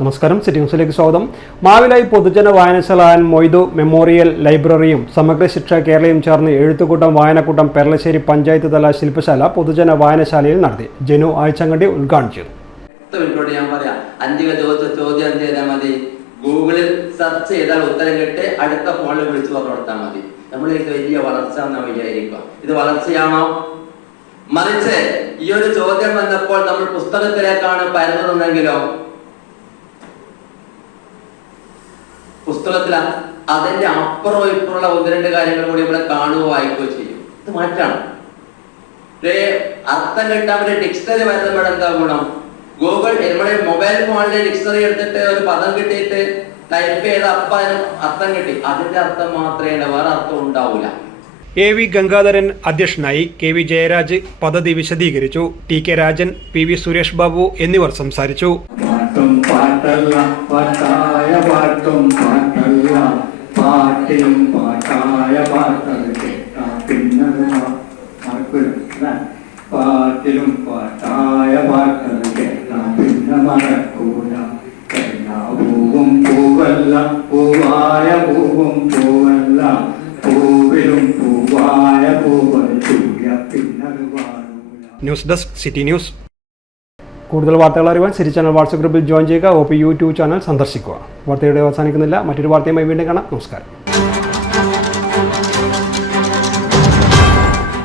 നമസ്കാരം, സിറ്റി ന്യൂസിലേക്ക് സ്വാഗതം. മാവിലായി പൊതുജന വായനശാല ആൻഡ് മൊയ്തു മെമ്മോറിയൽ ലൈബ്രറിയും സമഗ്ര ശിക്ഷ കേരളയും ചേർന്ന് എഴുത്തുകൂട്ടം വായനക്കൂട്ടം പെരളശ്ശേരി പഞ്ചായത്ത് തല ശില്പശാല പൊതുജന വായനശാലയിൽ നടത്തി. ജനു ആഴ്ചങ്കണ്ടി ഉദ്ഘാടനം ചെയ്തു. ഗൂഗിളിൽ സെർച്ച് ചെയ്താൽ ഉത്തരം കിട്ടി അടുത്ത ഫോണിൽ വിളിച്ചു പറഞ്ഞു കൊടുത്താൽ മതി. നമ്മൾ ഇത് വലിയ വളർച്ച എന്ന് വിചാരിക്കുക. ഇത് വളർച്ചയാണോ? മറിച്ച് ഈ ഒരു ചോദ്യം വന്നപ്പോൾ നമ്മൾ പുസ്തകത്തിലേക്കാണ് പരന്നതെന്നെങ്കിലോ പുസ്തകത്തിൽ അതിന്റെ അപ്പുറം ഇപ്പുറമുള്ള ഒന്ന് രണ്ട് കാര്യങ്ങൾ കൂടി നമ്മളെ കാണുകയോ വായിക്കുകയോ ചെയ്യും. ഇത് മാറ്റാണ്. അർത്ഥം കിട്ടാൻ ഒരു ഡിക്ഷണറി വരുമ്പോൾ എന്താ ഗുണം? ഗൂഗിൾ നമ്മുടെ മൊബൈൽ ഫോണിലെ ഡിക്ഷണറി എടുത്തിട്ട് ഒരു പദം കിട്ടിയിട്ട് ടൈപ്പ് ചെയ്ത അപ്പം അതിന് അർത്ഥം കിട്ടി. അതിന്റെ അർത്ഥം മാത്രമേ വേറെ അർത്ഥം ഉണ്ടാവൂല. എ വി ഗംഗാധരൻ അധ്യക്ഷനായി. കെ വി ജയരാജ് പദ്ധതി വിശദീകരിച്ചു. T K Rajan, P V Suresh Babu എന്നിവർ സംസാരിച്ചു. News desk, city news. കൂടുതൽ വാർത്തകൾ അറിയാൻ സിറ്റി ചാനൽ വാട്സ്ആപ്പ് ഗ്രൂപ്പിൽ ജോയിൻ ചെയ്യുക. OP യൂട്യൂബ് ചാനൽ സന്ദർശിക്കുക. വാർത്തയുടെ അവസാനിക്കുന്നില്ല. മറ്റൊരു വാർത്തയുമായി വീണ്ടും കാണാം. നമസ്കാരം.